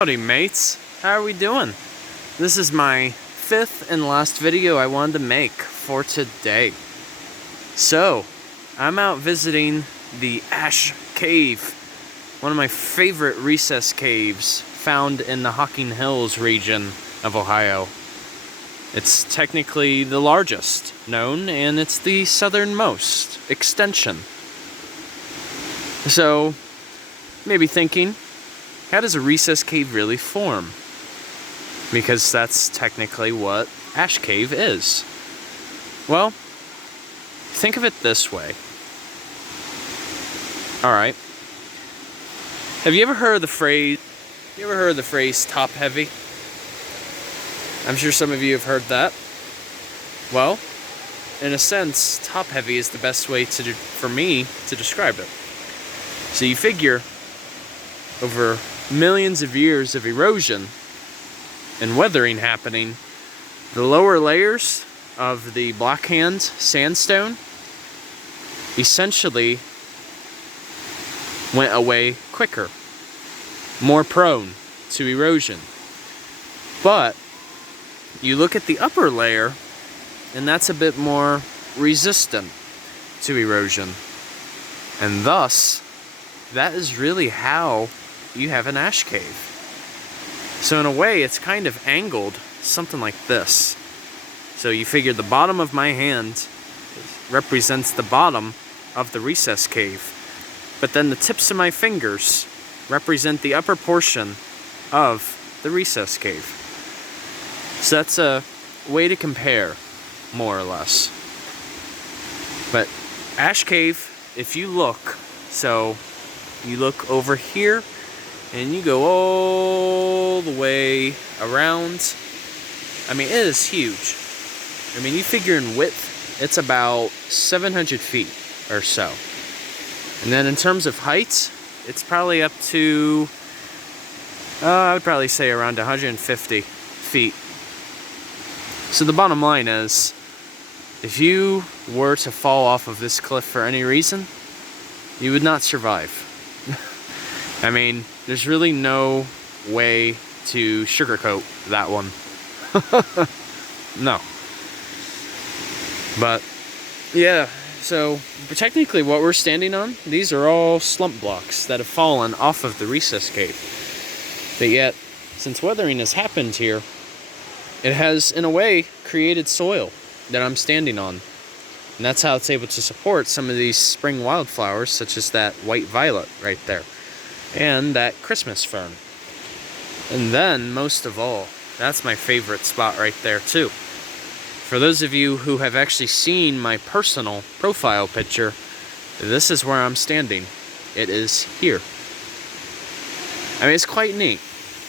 Howdy mates, how are we doing? This is my fifth and last video I wanted to make for today. So, I'm out visiting the Ash Cave, one of my favorite recess caves found in the Hocking Hills region of Ohio. It's technically the largest known, and it's the southernmost extension. So, maybe thinking, how does a recess cave really form? Because that's technically what Ash Cave is. Well, think of it this way. Alright. Have you ever heard of the phrase, top heavy? I'm sure some of you have heard that. Well, in a sense, top heavy is the best way for me to describe it. So you figure, over millions of years of erosion and weathering happening, the lower layers of the blackhand sandstone essentially went away quicker, more prone to erosion. But you look at the upper layer, and that's a bit more resistant to erosion. And thus, that is really how you have an ash cave. So in a way, it's kind of angled something like this. So you figure the bottom of my hand represents the bottom of the recess cave, but then the tips of my fingers represent the upper portion of the recess cave. So that's a way to compare, more or less. But Ash Cave, if you look, so you look over here, and you go all the way around. I mean, it is huge. I mean, you figure in width, it's about 700 feet or so. And then in terms of height, it's probably up to, I would probably say around 150 feet. So the bottom line is, if you were to fall off of this cliff for any reason, you would not survive. I mean, there's really no way to sugarcoat that one. No. But, yeah, so technically what we're standing on, these are all slump blocks that have fallen off of the recess cave. But yet, since weathering has happened here, it has, in a way, created soil that I'm standing on. And that's how it's able to support some of these spring wildflowers, such as that white violet right there. And that Christmas fern. And then, most of all, that's my favorite spot right there too. For those of you who have actually seen my personal profile picture, this is where I'm standing. It is here. I mean, it's quite neat.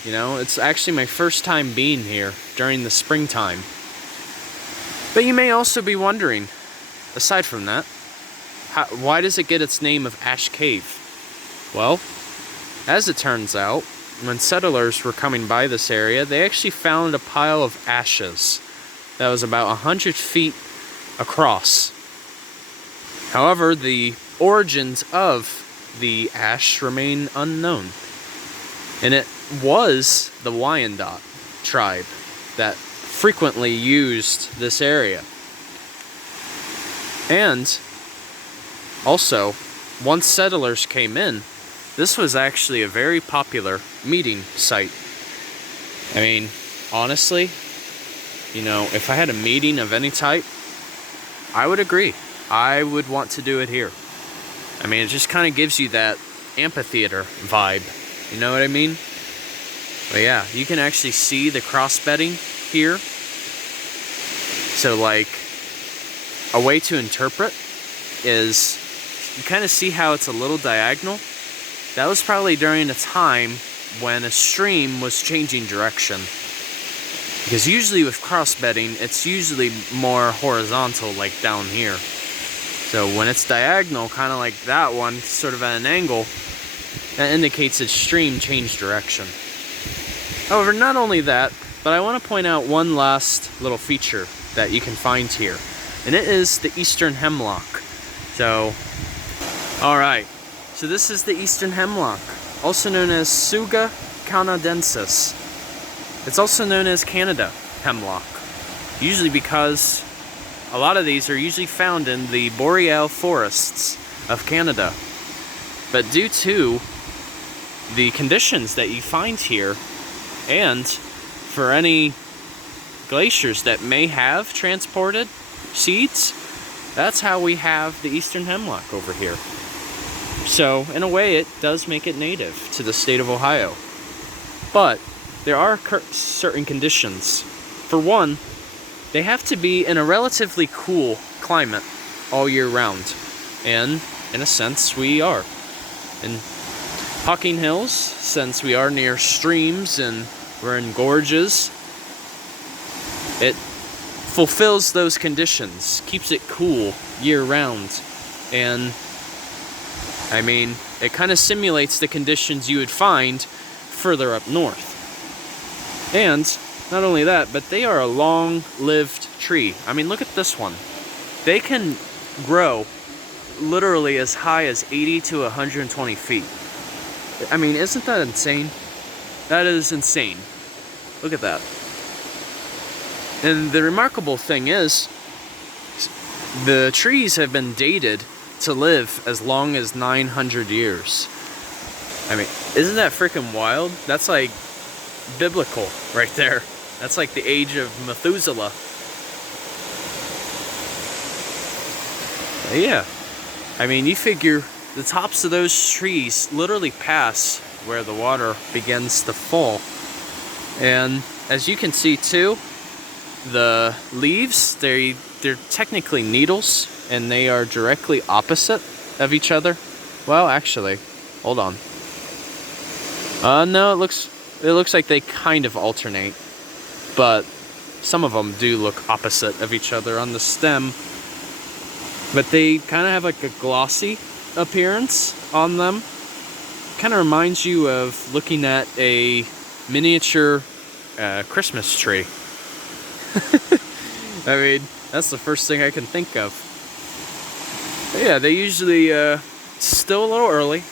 You know, it's actually my first time being here during the springtime. But you may also be wondering, aside from that, why does it get its name of Ash Cave? Well, as it turns out, when settlers were coming by this area, they actually found a pile of ashes that was about 100 feet across. However, the origins of the ash remain unknown. And it was the Wyandot tribe that frequently used this area. And also, once settlers came in, this was actually a very popular meeting site. I mean, honestly, you know, if I had a meeting of any type, I would agree. I would want to do it here. I mean, it just kind of gives you that amphitheater vibe. You know what I mean? But yeah, you can actually see the cross-bedding here. So like, a way to interpret is, you kind of see how it's a little diagonal. That was probably during a time when a stream was changing direction. Because usually with cross-bedding, it's usually more horizontal, like down here. So when it's diagonal, kind of like that one, sort of at an angle, that indicates its stream changed direction. However, not only that, but I want to point out one last little feature that you can find here. And it is the Eastern Hemlock. So, alright. So this is the Eastern Hemlock, also known as Tsuga canadensis. It's also known as Canada hemlock, usually because a lot of these are usually found in the boreal forests of Canada. But due to the conditions that you find here, and for any glaciers that may have transported seeds, that's how we have the Eastern Hemlock over here. So in a way, it does make it native to the state of Ohio. But there are certain conditions. For one, they have to be in a relatively cool climate all year round. And in a sense, we are. In Hocking Hills, since we are near streams and we're in gorges, it fulfills those conditions, keeps it cool year round. And I mean, it kind of simulates the conditions you would find further up north. And not only that, but they are a long-lived tree. I mean, look at this one. They can grow literally as high as 80 to 120 feet. I mean, isn't that insane? That is insane. Look at that. And the remarkable thing is, the trees have been dated to live as long as 900 years. I mean, isn't that freaking wild? That's like biblical right there. That's like the age of Methuselah. But yeah, I mean, you figure the tops of those trees literally pass where the water begins to fall. And as you can see too, the leaves, they're technically needles, and they are directly opposite of each other. Well, actually, hold on. No, it looks like they kind of alternate, but some of them do look opposite of each other on the stem. But they kind of have like a glossy appearance on them. Kind of reminds you of looking at a miniature Christmas tree. I mean, that's the first thing I can think of. But yeah, they usually still a little early,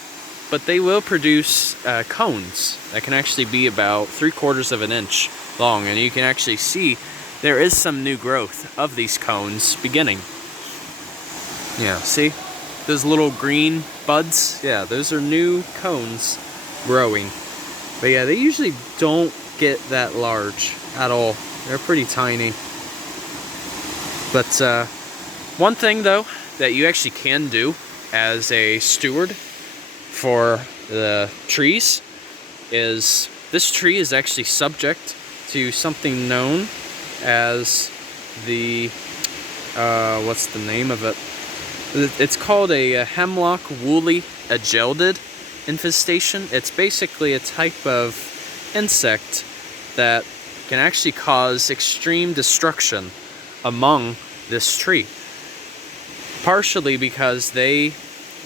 but they will produce cones that can actually be about 3/4 of an inch long, and you can actually see there is some new growth of these cones beginning. Yeah, see? Those little green buds? Yeah, those are new cones growing. But yeah, they usually don't get that large at all. They're pretty tiny. But one thing though that you actually can do as a steward for the trees is this tree is actually subject to something known as the what's the name of it? It's called a Hemlock Woolly Adelgid infestation. It's basically a type of insect that can actually cause extreme destruction among this tree. Partially because they,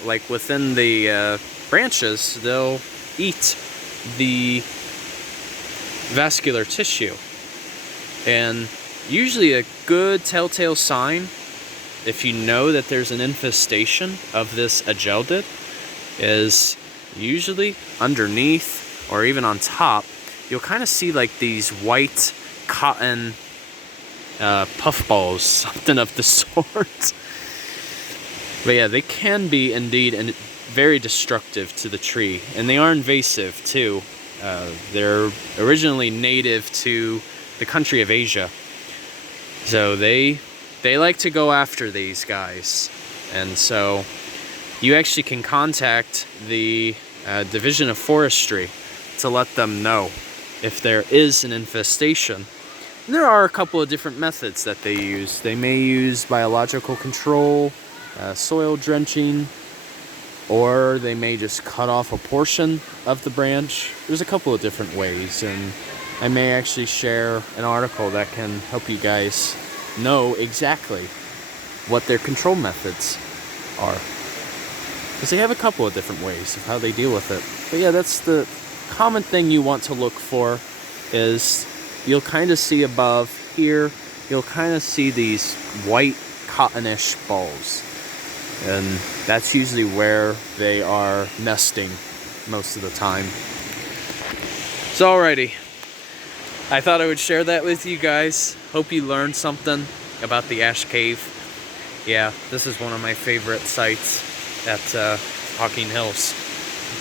like within the branches, they'll eat the vascular tissue. And usually a good telltale sign, if you know that there's an infestation of this adelgid, is usually underneath or even on top, you'll kind of see like these white cotton puffballs, something of the sort. But yeah, they can be indeed very destructive to the tree, and they are invasive too. They're originally native to the country of Asia, so they like to go after these guys. And so you actually can contact the Division of Forestry to let them know if there is an infestation. And there are a couple of different methods that they use. They may use biological control, soil drenching, or they may just cut off a portion of the branch. There's a couple of different ways, and I may actually share an article that can help you guys know exactly what their control methods are, because they have a couple of different ways of how they deal with it. But yeah, that's the common thing you want to look for. Is you'll kind of see above here, you'll kind of see these white cottonish balls, and that's usually where they are nesting most of the time. So alrighty, I thought I would share that with you guys. Hope you learned something about the Ash Cave. Yeah, this is one of my favorite sites at Hocking Hills.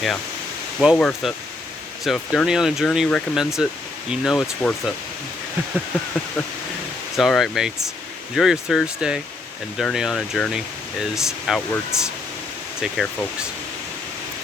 Yeah, well worth it. So if Journey on a Journey recommends it, you know it's worth it. It's alright, mates. Enjoy your Thursday, and Journey on a Journey is outwards. Take care, folks.